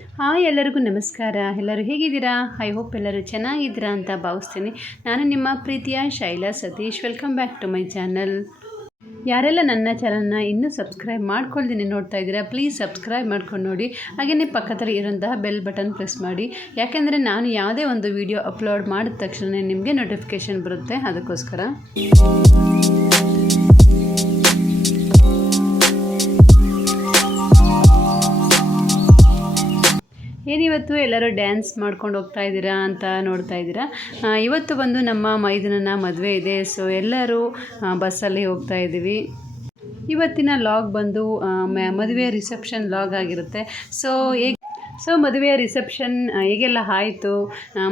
Hi ಎಲ್ಲರಿಗೂ ನಮಸ್ಕಾರ. ಎಲ್ಲರೂ ಹೇಗಿದ್ದೀರಾ? ಐ ಹೋಪ್ ಎಲ್ಲರೂ ಚೆನ್ನಾಗಿದ್ದೀರಾ ಅಂತ ಭಾವಿಸ್ತೀನಿ. ನಾನು ನಿಮ್ಮ ಪ್ರೀತಿಯ Shaila Satish. Welcome back to my channel. ಯಾರೆಲ್ಲ ನನ್ನ ಚಾನಲ್ನ ಇನ್ನೂ ಸಬ್ಸ್ಕ್ರೈಬ್ ಮಾಡ್ಕೊಳ್ತೀನಿ ನೋಡ್ತಾ ಇದ್ದೀರಾ, ಪ್ಲೀಸ್ ಸಬ್ಸ್ಕ್ರೈಬ್ ಮಾಡ್ಕೊಂಡು ನೋಡಿ. ಹಾಗೆಯೇ ಪಕ್ಕದಲ್ಲಿ ಇರೋಂತಹ ಬೆಲ್ ಬಟನ್ ಪ್ರೆಸ್ ಮಾಡಿ, ಯಾಕೆಂದರೆ ನಾನು ಯಾವುದೇ ಒಂದು ವಿಡಿಯೋ ಅಪ್ಲೋಡ್ ಮಾಡಿದ ತಕ್ಷಣ ನಿಮಗೆ ನೋಟಿಫಿಕೇಷನ್ ಬರುತ್ತೆ, ಅದಕ್ಕೋಸ್ಕರ. ಏನಿವತ್ತು ಎಲ್ಲರೂ ಡ್ಯಾನ್ಸ್ ಮಾಡ್ಕೊಂಡು ಹೋಗ್ತಾ ಇದ್ದೀರಾ ಅಂತ ನೋಡ್ತಾ ಇದ್ದೀರಾ. ಇವತ್ತು ಬಂದು ನಮ್ಮ ಮೈದುನನ ಮದುವೆ ಇದೆ. ಸೊ ಎಲ್ಲರೂ ಬಸ್ಸಲ್ಲಿ ಹೋಗ್ತಾ ಇದ್ದೀವಿ. ಇವತ್ತಿನ ಲಾಗ್ ಬಂದು ಮದುವೆ ರಿಸೆಪ್ಷನ್ ಲಾಗ್ ಆಗಿರುತ್ತೆ. ಸೊ ಮದುವೆಯ ರಿಸೆಪ್ಷನ್ ಹೇಗೆಲ್ಲ ಆಯಿತು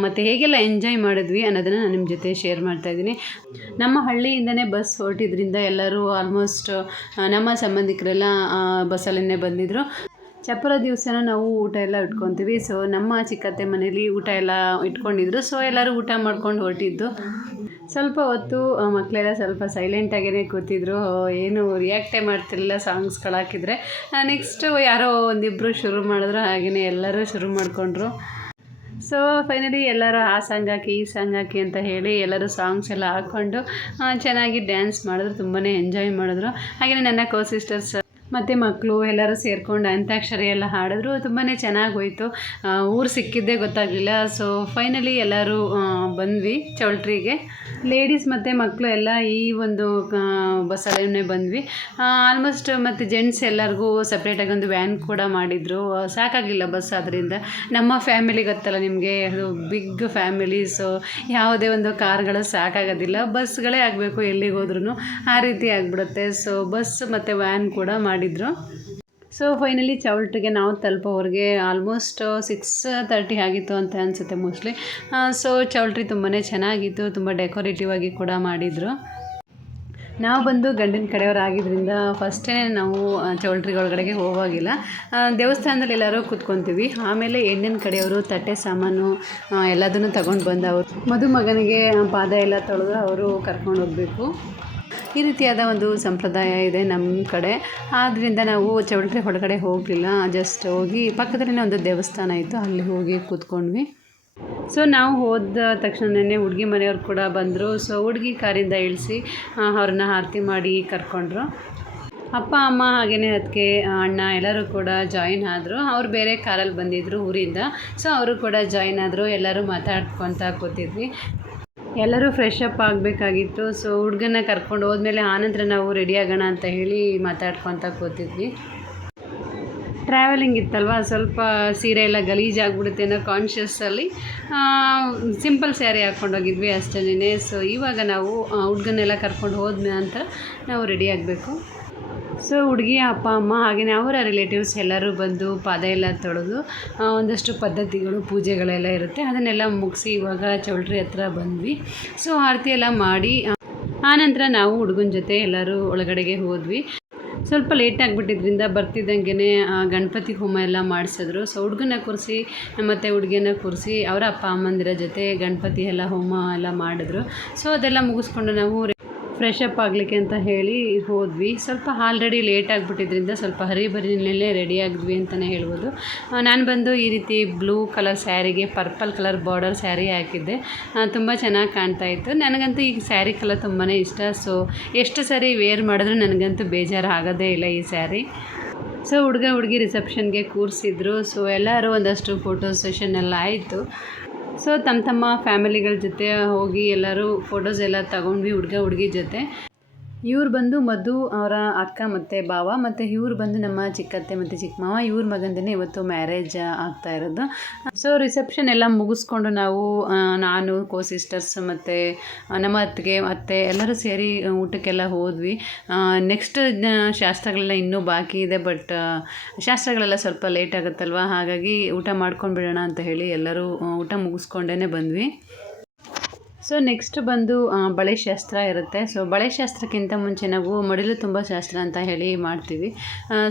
ಮತ್ತು ಹೇಗೆಲ್ಲ ಎಂಜಾಯ್ ಮಾಡಿದ್ವಿ ಅನ್ನೋದನ್ನು ನಾನು ನಿಮ್ಮ ಜೊತೆ ಶೇರ್ ಮಾಡ್ತಾ ಇದ್ದೀನಿ. ನಮ್ಮ ಹಳ್ಳಿಯಿಂದನೇ ಬಸ್ ಹೊರಟಿದ್ರಿಂದ ಎಲ್ಲರೂ ಆಲ್ಮೋಸ್ಟ್ ನಮ್ಮ ಸಂಬಂಧಿಕರೆಲ್ಲ ಬಸ್ಸಲ್ಲೇ ಬಂದಿದ್ದರು. ಚಪ್ಪರ ದಿವಸನ ನಾವು ಊಟ ಎಲ್ಲ ಇಟ್ಕೊತೀವಿ. ಸೊ ನಮ್ಮ ಚಿಕ್ಕತ್ತೆ ಮನೇಲಿ ಊಟ ಎಲ್ಲ ಇಟ್ಕೊಂಡಿದ್ರು. ಸೊ ಎಲ್ಲರೂ ಊಟ ಮಾಡ್ಕೊಂಡು ಹೊರಟಿದ್ದು. ಸ್ವಲ್ಪ ಹೊತ್ತು ಮಕ್ಕಳೆಲ್ಲ ಸ್ವಲ್ಪ ಸೈಲೆಂಟಾಗೇ ಕೂತಿದ್ರು, ಏನು ರಿಯಾಕ್ಟೇ ಮಾಡ್ತಿರಲಿಲ್ಲ ಸಾಂಗ್ಸ್ಗಳು ಹಾಕಿದರೆ. ನೆಕ್ಸ್ಟು ಯಾರೋ ಒಂದಿಬ್ಬರು ಶುರು ಮಾಡಿದ್ರು, ಹಾಗೆಯೇ ಎಲ್ಲರೂ ಶುರು ಮಾಡಿಕೊಂಡ್ರು. ಸೊ ಫೈನಲಿ ಎಲ್ಲರೂ ಆ ಸಾಂಗ್ ಹಾಕಿ ಈ ಸಾಂಗ್ ಹಾಕಿ ಅಂತ ಹೇಳಿ ಎಲ್ಲರೂ ಸಾಂಗ್ಸ್ ಎಲ್ಲ ಹಾಕ್ಕೊಂಡು ಚೆನ್ನಾಗಿ ಡ್ಯಾನ್ಸ್ ಮಾಡಿದ್ರು, ತುಂಬಾ ಎಂಜಾಯ್ ಮಾಡಿದ್ರು. ಹಾಗೆಯೇ ನನ್ನ ಕೋ ಸಿಸ್ಟರ್ಸ್ ಮತ್ತು ಮಕ್ಕಳು ಎಲ್ಲರೂ ಸೇರ್ಕೊಂಡು ಅಂತ್ಯಾಕ್ಷರಿ ಎಲ್ಲ ಹಾಡಿದ್ರು, ತುಂಬಾ ಚೆನ್ನಾಗಿ ಹೋಯಿತು. ಊರು ಸಿಕ್ಕಿದ್ದೇ ಗೊತ್ತಾಗಲಿಲ್ಲ. ಸೊ ಫೈನಲಿ ಎಲ್ಲರೂ ಬಂದ್ವಿ ಚೌಲ್ಟ್ರಿಗೆ. ಲೇಡೀಸ್ ಮತ್ತು ಮಕ್ಕಳು ಎಲ್ಲ ಈ ಒಂದು ಬಸ್ಸಲ್ಲೇ ಬಂದ್ವಿ ಆಲ್ಮೋಸ್ಟ್. ಮತ್ತು ಜೆಂಟ್ಸ್ ಎಲ್ಲರಿಗೂ ಸಪ್ರೇಟಾಗಿ ಒಂದು ವ್ಯಾನ್ ಕೂಡ ಮಾಡಿದರು. ಸಾಕಾಗಲಿಲ್ಲ ಬಸ್ ಆದ್ದರಿಂದ. ನಮ್ಮ ಫ್ಯಾಮಿಲಿ ಗೊತ್ತಲ್ಲ ನಿಮಗೆ, ಅದು ಬಿಗ್ ಫ್ಯಾಮಿಲಿ. ಸೊ ಯಾವುದೇ ಒಂದು ಕಾರ್ಗಳು ಸಾಕಾಗೋದಿಲ್ಲ, ಬಸ್ಗಳೇ ಆಗಬೇಕು ಎಲ್ಲಿಗೆ ಹೋದ್ರೂ, ಆ ರೀತಿ ಆಗಿಬಿಡುತ್ತೆ. ಸೊ ಬಸ್ ಮತ್ತು ವ್ಯಾನ್ ಕೂಡ ಮಾಡಿದರು. ಸೊ ಫೈನಲಿ ಚೌಲ್ಟ್ರಿಗೆ ನಾವು ತಲುಪೋವರೆಗೆ ಆಲ್ಮೋಸ್ಟ್ 6:30 ಆಗಿತ್ತು ಅಂತ ಅನಿಸುತ್ತೆ ಮೋಸ್ಟ್ಲಿ. ಸೊ ಚೌಲ್ಟ್ರಿ ತುಂಬಾ ಚೆನ್ನಾಗಿತ್ತು, ತುಂಬ ಡೆಕೋರೇಟಿವ್ ಆಗಿ ಕೂಡ ಮಾಡಿದರು. ನಾವು ಬಂದು ಗಂಡಿನ ಕಡೆಯವರಾಗಿದ್ದರಿಂದ ಫಸ್ಟೇ ನಾವು ಚೌಲ್ಟ್ರಿಗೆ ಒಳಗಡೆಗೆ ಹೋಗೋವಾಗಿಲ್ಲ. ದೇವಸ್ಥಾನದಲ್ಲಿ ಎಲ್ಲರೂ ಕೂತ್ಕೊತೀವಿ. ಆಮೇಲೆ ಹೆಣ್ಣಿನ ಕಡೆಯವರು ತಟ್ಟೆ ಸಾಮಾನು ಎಲ್ಲದನ್ನು ತಗೊಂಡು ಬಂದು ಅವರು ಮದುಮಗನಿಗೆ ಪಾದ ಎಲ್ಲ ತೊಳೆದು ಅವರು ಕರ್ಕೊಂಡು ಹೋಗಬೇಕು. ಈ ರೀತಿಯಾದ ಒಂದು ಸಂಪ್ರದಾಯ ಇದೆ ನಮ್ಮ ಕಡೆ. ಆದ್ದರಿಂದ ನಾವು ಚೌಲ್ಟ್ರಿ ಒಳಗಡೆ ಹೋಗಲಿಲ್ಲ, ಜಸ್ಟ್ ಹೋಗಿ ಪಕ್ಕದಲ್ಲೇ ಒಂದು ದೇವಸ್ಥಾನ ಇತ್ತು, ಅಲ್ಲಿ ಹೋಗಿ ಕೂತ್ಕೊಂಡ್ವಿ. ಸೊ ನಾವು ಹೋದ ತಕ್ಷಣವೇ ಹುಡುಗಿ ಮನೆಯವ್ರು ಕೂಡ ಬಂದರು. ಸೊ ಹುಡುಗಿ ಕಾರಿಂದ ಇಳಿಸಿ ಅವ್ರನ್ನ ಆರತಿ ಮಾಡಿ ಕರ್ಕೊಂಡ್ರು. ಅಪ್ಪ ಅಮ್ಮ ಹಾಗೆಯೇ ಅದಕ್ಕೆ ಅಣ್ಣ ಎಲ್ಲರೂ ಕೂಡ ಜಾಯಿನ್ ಆದರು. ಅವ್ರು ಬೇರೆ ಕಾರಲ್ಲಿ ಬಂದಿದ್ದರು ಊರಿಂದ. ಸೊ ಅವರು ಕೂಡ ಜಾಯಿನ್ ಆದರು. ಎಲ್ಲರೂ ಮಾತಾಡ್ಕೊತ ಕೂತಿದ್ವಿ. ಎಲ್ಲರೂ ಫ್ರೆಶ್ ಅಪ್ ಆಗಬೇಕಾಗಿತ್ತು. ಸೊ ಹುಡುಗನ ಕರ್ಕೊಂಡು ಹೋದ್ಮೇಲೆ ಆನಂತರ ನಾವು ರೆಡಿ ಆಗೋಣ ಅಂತ ಹೇಳಿ ಮಾತಾಡ್ಕೊತ ಕೂತಿದ್ವಿ. ಟ್ರಾವೆಲಿಂಗ್ ಇತ್ತಲ್ವ, ಸ್ವಲ್ಪ ಸೀರೆ ಎಲ್ಲ ಗಲೀಜಾಗ್ಬಿಡುತ್ತೆ ಅನ್ನೋ ಕಾನ್ಷಿಯಸ್ಸಲ್ಲಿ ಸಿಂಪಲ್ ಸ್ಯಾರಿ ಹಾಕ್ಕೊಂಡೋಗಿದ್ವಿ ಅಷ್ಟೇ. ಸೊ ಇವಾಗ ನಾವು ಹುಡುಗನ್ನೆಲ್ಲ ಕರ್ಕೊಂಡು ಹೋದ್ಮೇಲೆ ಅಂತ ನಾವು ರೆಡಿ ಆಗಬೇಕು. ಸೊ ಹುಡುಗಿಯ ಅಪ್ಪ ಅಮ್ಮ ಹಾಗೆಯೇ ಅವರ ರಿಲೇಟಿವ್ಸ್ ಎಲ್ಲರೂ ಬಂದು ಪಾದ ಎಲ್ಲ ತೊಳೆದು ಒಂದಷ್ಟು ಪದ್ಧತಿಗಳು ಪೂಜೆಗಳೆಲ್ಲ ಇರುತ್ತೆ, ಅದನ್ನೆಲ್ಲ ಮುಗಿಸಿ ಇವಾಗ ಚೌಲ್ಟ್ರಿ ಹತ್ರ ಬಂದ್ವಿ. ಸೊ ಆರತಿ ಎಲ್ಲ ಮಾಡಿ ಆನಂತರ ನಾವು ಹುಡುಗನ ಜೊತೆ ಎಲ್ಲರೂ ಒಳಗಡೆಗೆ ಹೋದ್ವಿ. ಸ್ವಲ್ಪ ಲೇಟ್ ಆಗಿಬಿಟ್ಟಿದ್ರಿಂದ ಬರ್ತಿದ್ದಂಗೆ ಗಣಪತಿ ಹೋಮ ಎಲ್ಲ ಮಾಡಿಸಿದ್ರು. ಸೊ ಹುಡುಗನ ಕೂರಿಸಿ ಮತ್ತು ಹುಡುಗಿಯನ್ನ ಕೂರಿಸಿ ಅವರ ಅಪ್ಪ ಅಮ್ಮಂದಿರ ಜೊತೆ ಗಣಪತಿ ಎಲ್ಲ ಹೋಮ ಎಲ್ಲ ಮಾಡಿದ್ರು. ಸೊ ಅದೆಲ್ಲ ಮುಗಿಸ್ಕೊಂಡು ನಾವು ಫ್ರೆಶ್ ಅಪ್ ಆಗಲಿಕ್ಕೆ ಅಂತ ಹೇಳಿ ಹೋದ್ವಿ. ಸ್ವಲ್ಪ ಆಲ್ರೆಡಿ ಲೇಟ್ ಆಗಿಬಿಟ್ಟಿದ್ರಿಂದ ಸ್ವಲ್ಪ ಹರಿಬರಿನಲ್ಲೇ ರೆಡಿ ಆಗಿದ್ವಿ ಅಂತಲೇ ಹೇಳ್ಬೋದು. ನಾನು ಬಂದು ಈ ರೀತಿ ಬ್ಲೂ ಕಲರ್ ಸ್ಯಾರಿಗೆ ಪರ್ಪಲ್ ಕಲರ್ ಬಾರ್ಡರ್ ಸ್ಯಾರಿ ಹಾಕಿದ್ದೆ, ತುಂಬ ಚೆನ್ನಾಗಿ ಕಾಣ್ತಾಯಿತ್ತು. ನನಗಂತೂ ಈ ಸ್ಯಾರಿ ಕಲರ್ ತುಂಬಾ ಇಷ್ಟ. ಸೊ ಎಷ್ಟು ಸಾರಿ ವೇರ್ ಮಾಡಿದ್ರೂ ನನಗಂತೂ ಬೇಜಾರು ಆಗೋದೇ ಇಲ್ಲ ಈ ಸ್ಯಾರಿ. ಸೊ ಹುಡುಗ ಹುಡುಗಿ ರಿಸೆಪ್ಷನ್ಗೆ ಕೂರಿಸಿದ್ರು. ಸೊ ಎಲ್ಲರೂ ಒಂದಷ್ಟು ಫೋಟೋ ಸೆಷನ್ ಎಲ್ಲ ಆಯಿತು. ಸೊ ತಮ್ಮ ಫ್ಯಾಮಿಲಿಗಳ ಜೊತೆ ಹೋಗಿ ಎಲ್ಲರೂ ಫೋಟೋಸ್ ಎಲ್ಲ ತಗೊಂಡ್ವಿ ಹುಡುಗ ಹುಡುಗಿ ಜೊತೆ. ಇವ್ರು ಬಂದು ಮಧು ಅವರ ಅಕ್ಕ ಮತ್ತು ಭಾವ, ಮತ್ತು ಇವ್ರು ಬಂದು ನಮ್ಮ ಚಿಕ್ಕತ್ತೆ ಮತ್ತು ಚಿಕ್ಕ ಮಾವ. ಇವ್ರ ಮಗಂದೇ ಇವತ್ತು ಮ್ಯಾರೇಜ್ ಆಗ್ತಾ ಇರೋದು. ಸೊ ರಿಸೆಪ್ಷನ್ ಎಲ್ಲ ಮುಗಿಸ್ಕೊಂಡು ನಾವು ನಾನು ಕೋ ಸಿಸ್ಟರ್ಸ್ ಮತ್ತು ನಮ್ಮ ಅತ್ತೆ ಎಲ್ಲರೂ ಸೇರಿ ಊಟಕ್ಕೆಲ್ಲ ಹೋದ್ವಿ. ನೆಕ್ಸ್ಟ್ ಶಾಸ್ತ್ರಗಳೆಲ್ಲ ಇನ್ನೂ ಬಾಕಿ ಇದೆ, ಬಟ್ ಶಾಸ್ತ್ರಗಳೆಲ್ಲ ಸ್ವಲ್ಪ ಲೇಟ್ ಆಗುತ್ತಲ್ವ, ಹಾಗಾಗಿ ಊಟ ಮಾಡ್ಕೊಂಡು ಬಿಡೋಣ ಅಂತ ಹೇಳಿ ಎಲ್ಲರೂ ಊಟ ಮುಗಿಸ್ಕೊಂಡೇ ಬಂದ್ವಿ. ಸೊ ನೆಕ್ಸ್ಟ್ ಬಂದು ಬಳೆ ಶಾಸ್ತ್ರ ಇರುತ್ತೆ. ಸೊ ಬಳೆ ಶಾಸ್ತ್ರಕ್ಕಿಂತ ಮುಂಚೆ ನಾವು ಮಡಿಲು ತುಂಬ ಶಾಸ್ತ್ರ ಅಂತ ಹೇಳಿ ಮಾಡ್ತೀವಿ.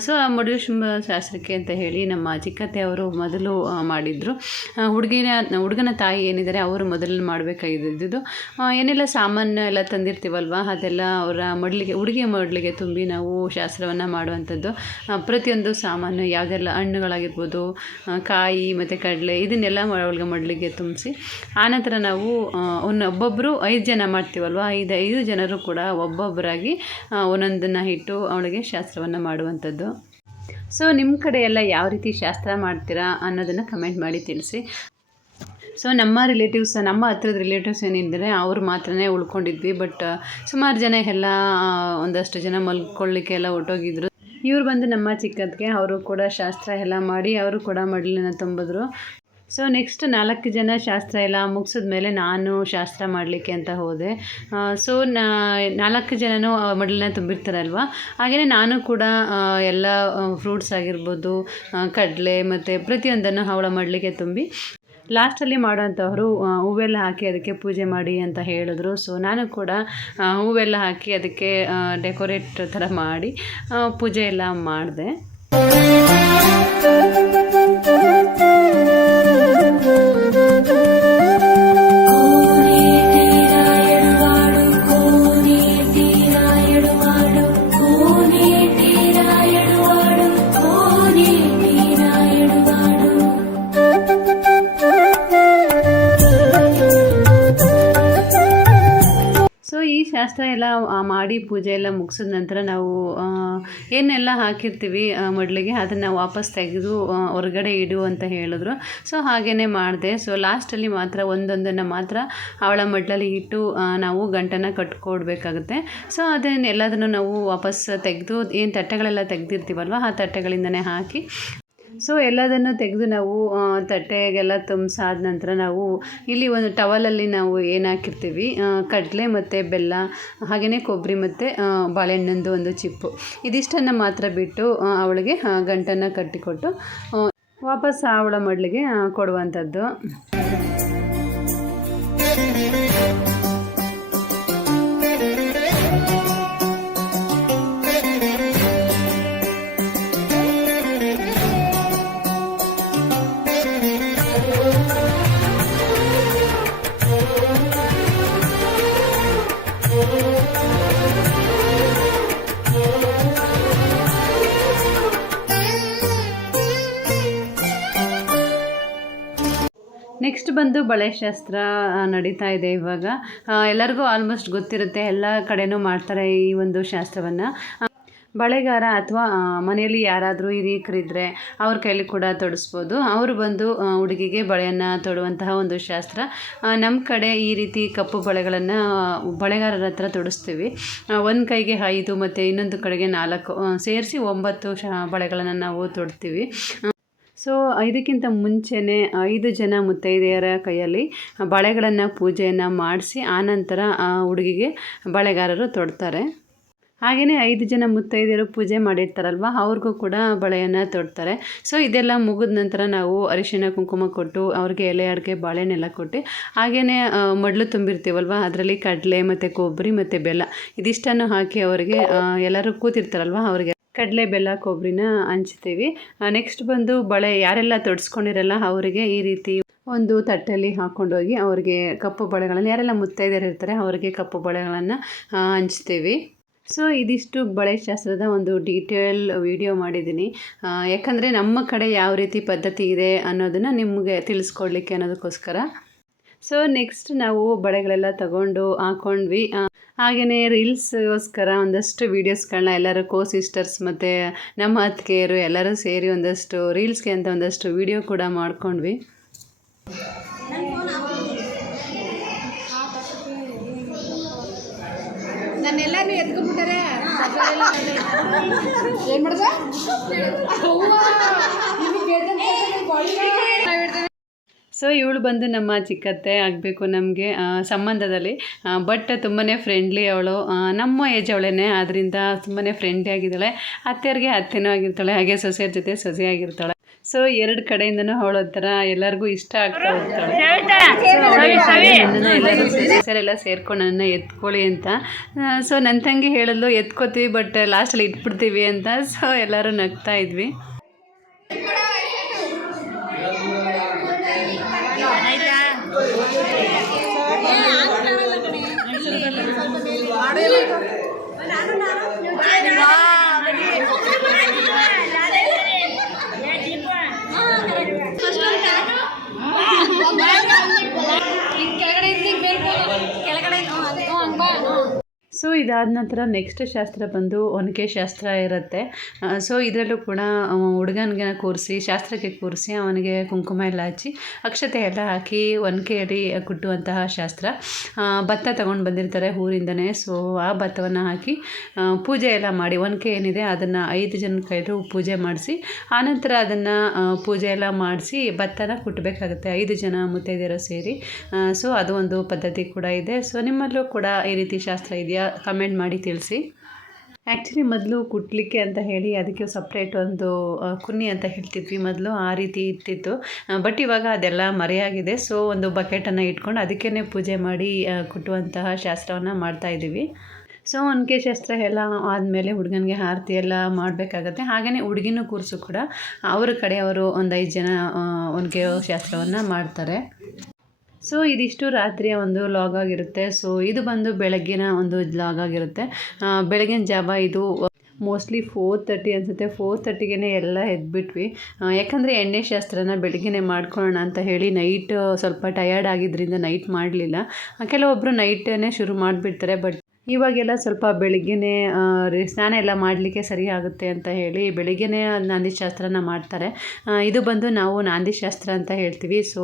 ಸೊ ಆ ಮಡಿಲು ಶಾಸ್ತ್ರಕ್ಕೆ ಅಂತ ಹೇಳಿ ನಮ್ಮ ಚಿಕ್ಕತ್ತೆ ಅವರು ಮೊದಲು ಮಾಡಿದರು. ಹುಡುಗನ ತಾಯಿ ಏನಿದ್ದಾರೆ ಅವರು ಮೊದಲು ಮಾಡಬೇಕಾಗಿದ್ದು ಏನೆಲ್ಲ ಸಾಮಾನು ಎಲ್ಲ ತಂದಿರ್ತೀವಲ್ವ ಅದೆಲ್ಲ ಅವರ ಹುಡುಗಿಯ ಮಡ್ಲಿಗೆ ತುಂಬಿ ನಾವು ಶಾಸ್ತ್ರವನ್ನು ಮಾಡುವಂಥದ್ದು. ಪ್ರತಿಯೊಂದು ಸಾಮಾನು ಯಾವುದೆಲ್ಲ ಹಣ್ಣುಗಳಾಗಿರ್ಬೋದು, ಕಾಯಿ ಮತ್ತು ಕಡಲೆ ಇದನ್ನೆಲ್ಲ ಅವಳಿಗೆ ಮಡ್ಲಿಗೆ ತುಂಬಿಸಿ ಆನಂತರ ನಾವು ಒಬ್ಬೊಬ್ಬರು 5 ಜನ ಮಾಡ್ತೀವಲ್ವ, 5 ಜನರು ಕೂಡ ಒಬ್ಬೊಬ್ಬರಾಗಿ ಒಂದೊಂದನ್ನು ಇಟ್ಟು ಅವಳಿಗೆ ಶಾಸ್ತ್ರವನ್ನು ಮಾಡುವಂಥದ್ದು. ಸೊ ನಿಮ್ಮ ಕಡೆ ಎಲ್ಲ ಯಾವ ರೀತಿ ಶಾಸ್ತ್ರ ಮಾಡ್ತೀರಾ ಅನ್ನೋದನ್ನು ಕಮೆಂಟ್ ಮಾಡಿ ತಿಳಿಸಿ. ಸೊ ನಮ್ಮ ಹತ್ರದ ರಿಲೇಟಿವ್ಸ್ ಏನಿದ್ದಾರೆ ಅವ್ರು ಮಾತ್ರನೇ ಉಳ್ಕೊಂಡಿದ್ವಿ. ಬಟ್ ಸುಮಾರು ಜನ ಎಲ್ಲ ಒಂದಷ್ಟು ಜನ ಮಲ್ಕೊಳ್ಳಿಕ್ಕೆ ಎಲ್ಲ ಹೊರಟೋಗಿದ್ರು. ಇವ್ರು ಬಂದು ನಮ್ಮ ಚಿಕ್ಕದ್ಗೆ ಅವರು ಕೂಡ ಶಾಸ್ತ್ರ ಎಲ್ಲ ಮಾಡಿ ಅವರು ಕೂಡ ಮಡಿಲನ್ನು ತುಂಬಿದ್ರು. ಸೊ ನೆಕ್ಸ್ಟ್ 4 ಜನ ಶಾಸ್ತ್ರ ಎಲ್ಲ ಮುಗಿಸಿದ ಮೇಲೆ ನಾನು ಶಾಸ್ತ್ರ ಮಾಡಲಿಕ್ಕೆ ಅಂತ ಹೋದೆ. ಸೊ 4 ಜನನೂ ಮಡಿಲನ್ನ ತುಂಬಿರ್ತಾರಲ್ವ, ಹಾಗೆಯೇ ನಾನು ಕೂಡ ಎಲ್ಲ ಫ್ರೂಟ್ಸ್ ಆಗಿರ್ಬೋದು, ಕಡಲೆ ಮತ್ತು ಪ್ರತಿಯೊಂದನ್ನು ಅವಳ ಮಡಿಲಿಗೆ ತುಂಬಿ ಲಾಸ್ಟಲ್ಲಿ ಮಾಡೋಂಥವ್ರು ಹೂವೆಲ್ಲ ಹಾಕಿ ಅದಕ್ಕೆ ಪೂಜೆ ಮಾಡಿ ಅಂತ ಹೇಳಿದ್ರು. ಸೊ ನಾನು ಕೂಡ ಹೂವೆಲ್ಲ ಹಾಕಿ ಅದಕ್ಕೆ ಡೆಕೋರೇಟ್ ಥರ ಮಾಡಿ ಪೂಜೆ ಎಲ್ಲ ಮಾಡಿದೆ. ಶಾಸ್ತ್ರ ಎಲ್ಲ ಮಾಡಿ ಪೂಜೆ ಎಲ್ಲ ಮುಗಿಸಿದ ನಂತರ ನಾವು ಏನೆಲ್ಲ ಹಾಕಿರ್ತೀವಿ ಮಡ್ಲಿಗೆ ಅದನ್ನು ವಾಪಸ್ ತೆಗೆದು ಹೊರಗಡೆ ಇಡು ಅಂತ ಹೇಳಿದ್ರು. ಸೊ ಹಾಗೇ ಮಾಡಿದೆ. ಸೊ ಲಾಸ್ಟಲ್ಲಿ ಮಾತ್ರ ಒಂದೊಂದನ್ನು ಮಾತ್ರ ಅವಳ ಮಡ್ಲಲ್ಲಿ ಇಟ್ಟು ನಾವು ಗಂಟನ್ನು ಕಟ್ಕೊಡ್ಬೇಕಾಗುತ್ತೆ. ಸೊ ಅದನ್ನೆಲ್ಲದನ್ನು ನಾವು ವಾಪಸ್ ತೆಗೆದು ಏನು ತಟ್ಟೆಗಳೆಲ್ಲ ತೆಗೆದಿರ್ತೀವಲ್ವ ಆ ತಟ್ಟೆಗಳಿಂದನೇ ಹಾಕಿ ಸೊ ಎಲ್ಲದನ್ನು ತೆಗೆದು ನಾವು ತಟ್ಟೆಗೆಲ್ಲ ತುಂಬಿಸಾದ ನಂತರ ನಾವು ಇಲ್ಲಿ ಒಂದು ಟವಲಲ್ಲಿ ನಾವು ಏನು ಹಾಕಿರ್ತೀವಿ ಕಡಲೆ ಮತ್ತು ಬೆಲ್ಲ, ಹಾಗೆಯೇ ಕೊಬ್ಬರಿ ಮತ್ತು ಬಾಳೆಹಣ್ಣಿಂದು ಒಂದು ಚಿಪ್ಪು, ಇದಿಷ್ಟನ್ನು ಮಾತ್ರ ಬಿಟ್ಟು ಅವಳಿಗೆ ಗಂಟನ್ನು ಕಟ್ಟಿಕೊಟ್ಟು ವಾಪಸ್ ಅವಳ ಮಡ್ಲಿಗೆ ಕೊಡುವಂಥದ್ದು. ನೆಕ್ಸ್ಟ್ ಬಂದು ಬಳೆ ಶಾಸ್ತ್ರ ನಡೀತಾ ಇದೆ ಇವಾಗ. ಎಲ್ಲರಿಗೂ ಆಲ್ಮೋಸ್ಟ್ ಗೊತ್ತಿರುತ್ತೆ, ಎಲ್ಲ ಕಡೆನೂ ಮಾಡ್ತಾರೆ ಈ ಒಂದು ಶಾಸ್ತ್ರವನ್ನು. ಬಳೆಗಾರ ಅಥವಾ ಮನೆಯಲ್ಲಿ ಯಾರಾದರೂ ಹಿರಿಯರಿದ್ದರೆ ಅವ್ರ ಕೈಲಿ ಕೂಡ ತೊಡಿಸ್ಬೋದು. ಅವರು ಬಂದು ಹುಡುಗಿಗೆ ಬಳೆಯನ್ನು ತೊಡುವಂತಹ ಒಂದು ಶಾಸ್ತ್ರ. ನಮ್ಮ ಕಡೆ ಈ ರೀತಿ ಕಪ್ಪು ಬಳೆಗಳನ್ನು ಬಳೆಗಾರರ ಹತ್ರ ತೊಡಿಸ್ತೀವಿ. ಒಂದು ಕೈಗೆ 5 ಮತ್ತು ಇನ್ನೊಂದು ಕಡೆಗೆ 4 ಸೇರಿಸಿ 9 ಬಳೆಗಳನ್ನು ನಾವು ತೊಡ್ತೀವಿ. ಸೊ ಇದಕ್ಕಿಂತ ಮುಂಚೆನೇ 5 ಜನ ಮುತ್ತೈದೆಯರ ಕೈಯಲ್ಲಿ ಬಳೆಗಳನ್ನು ಪೂಜೆಯನ್ನು ಮಾಡಿಸಿ ಆನಂತರ ಹುಡುಗಿಗೆ ಬಳೆಗಾರರು ತೊಡ್ತಾರೆ. ಹಾಗೆಯೇ 5 ಜನ ಮುತ್ತೈದೆಯರು ಪೂಜೆ ಮಾಡಿರ್ತಾರಲ್ವ ಅವ್ರಿಗೂ ಕೂಡ ಬಳೆಯನ್ನು ತೊಡ್ತಾರೆ. ಸೊ ಇದೆಲ್ಲ ಮುಗಿದ ನಂತರ ನಾವು ಅರಿಶಿಣ ಕುಂಕುಮ ಕೊಟ್ಟು ಅವ್ರಿಗೆ ಎಲೆ ಅಡಿಕೆ ಬಾಳೆಹಣ್ಣೆಲ್ಲ ಕೊಟ್ಟು ಹಾಗೆಯೇ ಮಡ್ಲು ತುಂಬಿರ್ತೀವಲ್ವ ಅದರಲ್ಲಿ ಕಡಲೆ ಮತ್ತು ಕೊಬ್ಬರಿ ಮತ್ತು ಬೆಲ್ಲ ಇದಿಷ್ಟನ್ನು ಹಾಕಿ ಅವರಿಗೆ ಎಲ್ಲರೂ ಕೂತಿರ್ತಾರಲ್ವ ಅವ್ರಿಗೆ ಕಡಲೆ ಬೆಲ್ಲ ಕೊಬ್ಬರಿನ ಹಂಚ್ತೀವಿ. ನೆಕ್ಸ್ಟ್ ಬಂದು ಬಳೆ ಯಾರೆಲ್ಲ ತೊಡಿಸ್ಕೊಂಡಿರಲ್ಲ ಅವರಿಗೆ ಈ ರೀತಿ ಒಂದು ತಟ್ಟೆಯಲ್ಲಿ ಹಾಕ್ಕೊಂಡೋಗಿ ಅವ್ರಿಗೆ ಕಪ್ಪು ಬಳೆಗಳನ್ನು ಯಾರೆಲ್ಲ ಮುತ್ತೈದೆಯರು ಇರ್ತಾರೆ ಅವರಿಗೆ ಕಪ್ಪು ಬಳೆಗಳನ್ನು ಹಂಚ್ತೀವಿ. ಸೊ ಇದಿಷ್ಟು ಬಳೆ ಶಾಸ್ತ್ರದ ಒಂದು ಡೀಟೇಲ್ ವಿಡಿಯೋ ಮಾಡಿದ್ದೀನಿ. ಯಾಕಂದರೆ ನಮ್ಮ ಕಡೆ ಯಾವ ರೀತಿ ಪದ್ಧತಿ ಇದೆ ಅನ್ನೋದನ್ನು ನಿಮಗೆ ತಿಳಿಸ್ಕೊಡ್ಲಿಕ್ಕೆ ಅನ್ನೋದಕ್ಕೋಸ್ಕರ. ಸೊ ನೆಕ್ಸ್ಟ್ ನಾವು ಬಳೆಗಳೆಲ್ಲ ತಗೊಂಡು ಹಾಕ್ಕೊಂಡ್ವಿ. ಹಾಗೆಯೇ ರೀಲ್ಸ್ಗೋಸ್ಕರ ಒಂದಷ್ಟು ವೀಡಿಯೋಸ್ಗಳನ್ನ ಎಲ್ಲರೂ ಸಿಸ್ಟರ್ಸ್ ಮತ್ತು ನಮ್ಮ ಅತ್ತಿಗೆಯರು ಎಲ್ಲರೂ ಸೇರಿ ಒಂದಷ್ಟು ರೀಲ್ಸ್ಗೆ ಅಂತ ಒಂದಷ್ಟು ವೀಡಿಯೋ ಕೂಡ ಮಾಡ್ಕೊಂಡ್ವಿ. ನನ್ನೆಲ್ಲನೂ ಎತ್ಕೊಂಡ್ಬಿಟ್ಟಾರೆ. ಏನು ಮಾಡ್ದ? ಸೊ ಇವಳು ಬಂದು ನಮ್ಮ ಚಿಕ್ಕತ್ತೆ ಆಗಬೇಕು ನಮಗೆ ಸಂಬಂಧದಲ್ಲಿ. ಬಟ್ ತುಂಬಾ ಫ್ರೆಂಡ್ಲಿ ಅವಳು. ನಮ್ಮ ಏಜ್ ಅವಳೇ, ಆದ್ದರಿಂದ ತುಂಬಾ ಫ್ರೆಂಡ್ಲಿ ಆಗಿದ್ದಾಳೆ. ಅತ್ತೆಯರಿಗೆ ಅತ್ತೆನೂ ಆಗಿರ್ತಾಳೆ, ಹಾಗೆ ಸೊಸೆಯರ ಜೊತೆ ಸೊಸೆ ಆಗಿರ್ತಾಳೆ. ಸೊ 2 ಕಡೆಯಿಂದನೂ ಅವಳ ಥರ ಎಲ್ಲರಿಗೂ ಇಷ್ಟ ಆಗ್ತಾ ಹೋಗ್ತಾಳೆ. ಎಲ್ಲರೂ ಸೇರ್ಕೊಂಡು ನನ್ನ ಎತ್ಕೊಳ್ಳಿ ಅಂತ. ಸೊ ನನ್ನ ತಂಗಿ ಹೇಳಲು ಎತ್ಕೋತೀವಿ ಬಟ್ ಲಾಸ್ಟಲ್ಲಿ ಇಟ್ಬಿಡ್ತೀವಿ ಅಂತ. ಸೊ ಎಲ್ಲರೂ ನಗ್ತಾ ಇದ್ವಿ. ಸೊ ಇದಾದ ನಂತರ ನೆಕ್ಸ್ಟ್ ಶಾಸ್ತ್ರ ಬಂದು ಒನಕೆ ಶಾಸ್ತ್ರ ಇರುತ್ತೆ. ಸೊ ಇದರಲ್ಲೂ ಕೂಡ ಹುಡುಗನಿಗೆ ಕೂರಿಸಿ ಶಾಸ್ತ್ರಕ್ಕೆ ಕೂರಿಸಿ ಅವನಿಗೆ ಕುಂಕುಮ ಎಲ್ಲ ಹಚ್ಚಿ ಅಕ್ಷತೆ ಎಲ್ಲ ಹಾಕಿ ಒನಕೆಯಲ್ಲಿ ಕುಟ್ಟುವಂತಹ ಶಾಸ್ತ್ರ. ಭತ್ತ ತಗೊಂಡು ಬಂದಿರ್ತಾರೆ ಊರಿಂದನೇ. ಸೊ ಆ ಭತ್ತವನ್ನು ಹಾಕಿ ಪೂಜೆ ಎಲ್ಲ ಮಾಡಿ ಒನಕೆ ಏನಿದೆ ಅದನ್ನು 5 ಜನ ಕೈಲೂ ಪೂಜೆ ಮಾಡಿಸಿ ಆನಂತರ ಅದನ್ನು ಪೂಜೆ ಎಲ್ಲ ಮಾಡಿಸಿ ಭತ್ತನ ಕುಟ್ಟಬೇಕಾಗುತ್ತೆ 5 ಜನ ಮುತ್ತೈದೆಯರು ಸೇರಿ. ಸೊ ಅದು ಒಂದು ಪದ್ಧತಿ ಕೂಡ ಇದೆ. ಸೊ ನಿಮ್ಮಲ್ಲೂ ಕೂಡ ಈ ರೀತಿ ಶಾಸ್ತ್ರ ಇದೆಯಾ? ಕಮೆಂಟ್ ಮಾಡಿ ತಿಳಿಸಿ. ಆ್ಯಕ್ಚುಲಿ ಮೊದಲು ಕುಟ್ಟಲಿಕ್ಕೆ ಅಂತ ಹೇಳಿ ಅದಕ್ಕೆ ಸಪ್ರೇಟ್ ಒಂದು ಕುನ್ನಿ ಅಂತ ಹೇಳ್ತಿದ್ವಿ ಮೊದಲು, ಆ ರೀತಿ ಇರ್ತಿತ್ತು. ಬಟ್ ಇವಾಗ ಅದೆಲ್ಲ ಮರೆಯಾಗಿದೆ. ಸೊ ಒಂದು ಬಕೆಟನ್ನು ಇಟ್ಕೊಂಡು ಅದಕ್ಕೇ ಪೂಜೆ ಮಾಡಿ ಕುಟ್ಟುವಂತಹ ಶಾಸ್ತ್ರವನ್ನು ಮಾಡ್ತಾಯಿದ್ದೀವಿ. ಸೊ ಒನಕೆ ಶಾಸ್ತ್ರ ಎಲ್ಲ ಆದಮೇಲೆ ಹುಡುಗನಿಗೆ ಆರತಿ ಎಲ್ಲ ಮಾಡಬೇಕಾಗತ್ತೆ. ಹಾಗೆಯೇ ಹುಡುಗಿನೂ ಕೂರಿಸು ಕೂಡ ಅವ್ರ ಕಡೆಯವರು ಒಂದು 5 ಜನ ಒನಕೆ ಶಾಸ್ತ್ರವನ್ನು ಮಾಡ್ತಾರೆ. ಸೊ ಇದಿಷ್ಟು ರಾತ್ರಿಯ ಒಂದು ಲಾಗ್ ಆಗಿರುತ್ತೆ. ಸೊ ಇದು ಬಂದು ಬೆಳಗ್ಗಿನ ಒಂದು ಲಾಗ್ ಆಗಿರುತ್ತೆ. ಬೆಳಗಿನ ಜಾವ ಇದು ಮೋಸ್ಟ್ಲಿ 4:30 ಅನಿಸುತ್ತೆ. 4:30ಗೆ ಎಲ್ಲ ಎದ್ಬಿಟ್ವಿ. ಯಾಕಂದರೆ ಎಣ್ಣೆ ಶಾಸ್ತ್ರನ ಬೆಳಗ್ಗೆನೇ ಮಾಡ್ಕೊಳ್ಳೋಣ ಅಂತ ಹೇಳಿ ನೈಟ್ ಸ್ವಲ್ಪ ಟಯರ್ಡ್ ಆಗಿದ್ದರಿಂದ ನೈಟ್ ಮಾಡಲಿಲ್ಲ. ಕೆಲವೊಬ್ಬರು ನೈಟೇ ಶುರು ಮಾಡಿಬಿಡ್ತಾರೆ. ಬಟ್ ಇವಾಗೆಲ್ಲ ಸ್ವಲ್ಪ ಬೆಳಿಗ್ಗೆನೇ ಸ್ನಾನ ಎಲ್ಲ ಮಾಡಲಿಕ್ಕೆ ಸರಿ ಆಗುತ್ತೆ ಅಂತ ಹೇಳಿ ಬೆಳಿಗ್ಗೆನೇ ನಾಂದಿ ಶಾಸ್ತ್ರನ ಮಾಡ್ತಾರೆ. ಇದು ಬಂದು ನಾವು ನಾಂದಿ ಶಾಸ್ತ್ರ ಅಂತ ಹೇಳ್ತೀವಿ. ಸೊ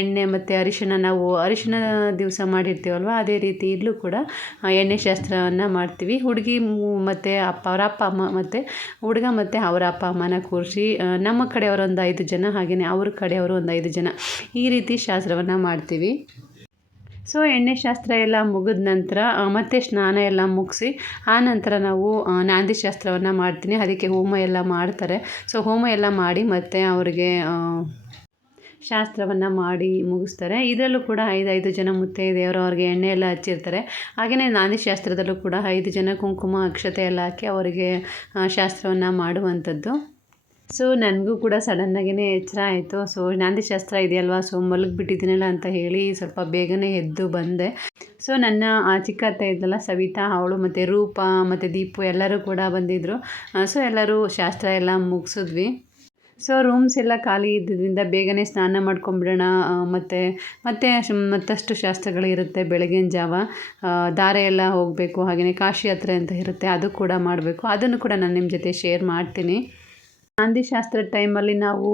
ಎಣ್ಣೆ ಮತ್ತು ಅರಿಶಿಣ, ನಾವು ಅರಿಶಿಣ ದಿವಸ ಮಾಡಿರ್ತೀವಲ್ವ ಅದೇ ರೀತಿ ಇಲ್ಲೂ ಕೂಡ ಎಣ್ಣೆ ಶಾಸ್ತ್ರವನ್ನು ಮಾಡ್ತೀವಿ. ಹುಡುಗಿ ಮತ್ತು ಅವರ ಅಪ್ಪ ಅಮ್ಮ ಮತ್ತು ಹುಡುಗ ಮತ್ತು ಅವರ ಅಪ್ಪ ಅಮ್ಮನ ಕೂರಿಸಿ ನಮ್ಮ ಕಡೆಯವರೊಂದು 5 ಜನ ಹಾಗೆಯೇ ಅವ್ರ ಕಡೆಯವರು ಒಂದು 5 ಜನ ಈ ರೀತಿ ಶಾಸ್ತ್ರವನ್ನು ಮಾಡ್ತೀವಿ. ಸೊ ಎಣ್ಣೆ ಶಾಸ್ತ್ರ ಎಲ್ಲ ಮುಗಿದ ನಂತರ ಮತ್ತೆ ಸ್ನಾನ ಎಲ್ಲ ಮುಗಿಸಿ ಆ ನಂತರ ನಾವು ನಾಂದಿ ಶಾಸ್ತ್ರವನ್ನು ಮಾಡ್ತೀನಿ. ಅದಕ್ಕೆ ಹೋಮ ಎಲ್ಲ ಮಾಡ್ತಾರೆ. ಸೊ ಹೋಮ ಎಲ್ಲ ಮಾಡಿ ಮತ್ತು ಅವ್ರಿಗೆ ಶಾಸ್ತ್ರವನ್ನು ಮಾಡಿ ಮುಗಿಸ್ತಾರೆ. ಇದರಲ್ಲೂ ಕೂಡ 5 ಜನ ಮುತ್ತೈದೆಯವರು ಅವ್ರಿಗೆ ಎಣ್ಣೆ ಎಲ್ಲ ಹಚ್ಚಿರ್ತಾರೆ. ಹಾಗೆಯೇ ನಾಂದಿ ಶಾಸ್ತ್ರದಲ್ಲೂ ಕೂಡ 5 ಜನ ಕುಂಕುಮ ಅಕ್ಷತೆ ಎಲ್ಲ ಹಾಕಿ ಅವರಿಗೆ ಶಾಸ್ತ್ರವನ್ನು ಮಾಡುವಂಥದ್ದು. ಸೊ ನನಗೂ ಕೂಡ ಸಡನ್ನಾಗಿಯೇ ಎಚ್ಚರ ಆಯಿತು. ಸೊ ನಾಂದಿ ಶಾಸ್ತ್ರ ಇದೆಯಲ್ವಾ, ಸೊ ಮಲಗಿಬಿಟ್ಟಿದ್ದೀನಲ್ಲ ಅಂತ ಹೇಳಿ ಸ್ವಲ್ಪ ಬೇಗನೆ ಎದ್ದು ಬಂದೆ. ಸೊ ನನ್ನ ಚಿಕ್ಕ ಅತ್ತೆ ಇದ್ದಲ್ಲ ಸವಿತಾ, ಅವಳು ಮತ್ತು ರೂಪ ಮತ್ತು ದೀಪು ಎಲ್ಲರೂ ಕೂಡ ಬಂದಿದ್ದರು. ಸೊ ಎಲ್ಲರೂ ಶಾಸ್ತ್ರ ಎಲ್ಲ ಮುಗಿಸಿದ್ವಿ. ಸೊ ರೂಮ್ಸ್ ಎಲ್ಲ ಖಾಲಿ ಇದ್ದಿದ್ದರಿಂದ ಬೇಗನೆ ಸ್ನಾನ ಮಾಡ್ಕೊಂಬಿಡೋಣ. ಮತ್ತಷ್ಟು ಶಾಸ್ತ್ರಗಳಿರುತ್ತೆ ಬೆಳಗಿನ ಜಾವ. ದಾರೆ ಎಲ್ಲ ಹೋಗಬೇಕು, ಹಾಗೆಯೇ ಕಾಶಿ ಯಾತ್ರೆ ಅಂತ ಇರುತ್ತೆ, ಅದು ಕೂಡ ಮಾಡಬೇಕು. ಅದನ್ನು ಕೂಡ ನಾನು ನಿಮ್ಮ ಜೊತೆ ಶೇರ್ ಮಾಡ್ತೀನಿ. ನಾಂದಿ ಶಾಸ್ತ್ರದ ಟೈಮಲ್ಲಿ ನಾವು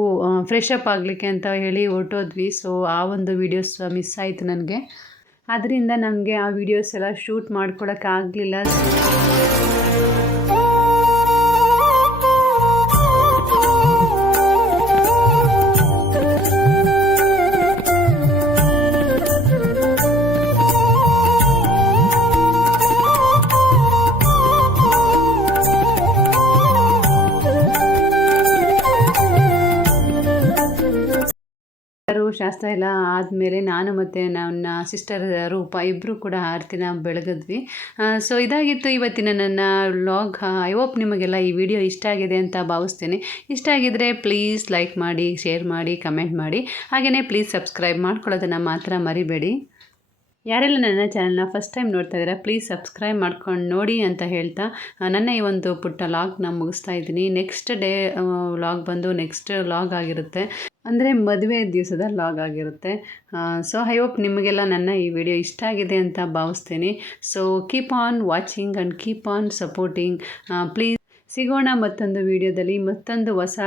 ಫ್ರೆಶ್ ಅಪ್ ಆಗಲಿಕ್ಕೆ ಅಂತ ಹೇಳಿ ಹೊರಟೋದ್ವಿ. ಸೊ ಆ ಒಂದು ವೀಡಿಯೋಸ್ ಮಿಸ್ ಆಯಿತು ನನಗೆ. ಅದರಿಂದ ನನಗೆ ಆ ವೀಡಿಯೋಸ್ ಎಲ್ಲ ಶೂಟ್ ಮಾಡ್ಕೊಳಕ್ಕಾಗಲಿಲ್ಲ. ಶಾಸ್ತ್ರ ಎಲ್ಲ ಆದಮೇಲೆ ನಾನು ಮತ್ತು ನನ್ನ ಸಿಸ್ಟರ್ ರೂಪ ಇಬ್ಬರು ಕೂಡ ಆರತಿನ ಬೆಳಗಿದ್ವಿ. ಸೊ ಇದಾಗಿತ್ತು ಇವತ್ತಿನ ನನ್ನ ವ್ಲಾಗ್. ಐ ಹೋಪ್ ನಿಮಗೆಲ್ಲ ಈ ವಿಡಿಯೋ ಇಷ್ಟ ಆಗಿದೆ ಅಂತ ಭಾವಿಸ್ತೀನಿ. ಇಷ್ಟ ಆಗಿದ್ದರೆ ಪ್ಲೀಸ್ ಲೈಕ್ ಮಾಡಿ, ಶೇರ್ ಮಾಡಿ, ಕಮೆಂಟ್ ಮಾಡಿ. ಹಾಗೆಯೇ ಪ್ಲೀಸ್ ಸಬ್ಸ್ಕ್ರೈಬ್ ಮಾಡ್ಕೊಳ್ಳೋದನ್ನು ಮಾತ್ರ ಮರಿಬೇಡಿ. ಯಾರೆಲ್ಲ ನನ್ನ ಚಾನಲ್ನ ಫಸ್ಟ್ ಟೈಮ್ ನೋಡ್ತಾ ಇದ್ದೀರಾ ಪ್ಲೀಸ್ ಸಬ್ಸ್ಕ್ರೈಬ್ ಮಾಡ್ಕೊಂಡು ನೋಡಿ ಅಂತ ಹೇಳ್ತಾ ನನ್ನ ಈ ಒಂದು ಪುಟ್ಟ ಲಾಗ್ನ ಮುಗಿಸ್ತಾ ಇದ್ದೀನಿ. ನೆಕ್ಸ್ಟ್ ಡೇ ವ್ಲಾಗ್ ಬಂದು ನೆಕ್ಸ್ಟ್ ವ್ಲಾಗ್ ಆಗಿರುತ್ತೆ, ಅಂದರೆ ಮದುವೆ ದಿವಸದ ವ್ಲಾಗ್ ಆಗಿರುತ್ತೆ. ಸೊ ಐ ಹೋಪ್ ನಿಮಗೆಲ್ಲ ನನ್ನ ಈ ವಿಡಿಯೋ ಇಷ್ಟ ಆಗಿದೆ ಅಂತ ಭಾವಿಸ್ತೀನಿ. So keep on watching and keep on supporting please. ಸಿಗೋಣ ಮತ್ತೊಂದು ವಿಡಿಯೋದಲ್ಲಿ, ಮತ್ತೊಂದು ಹೊಸ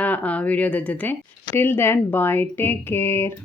ವಿಡಿಯೋದ ಜೊತೆ. Till then bye, take care.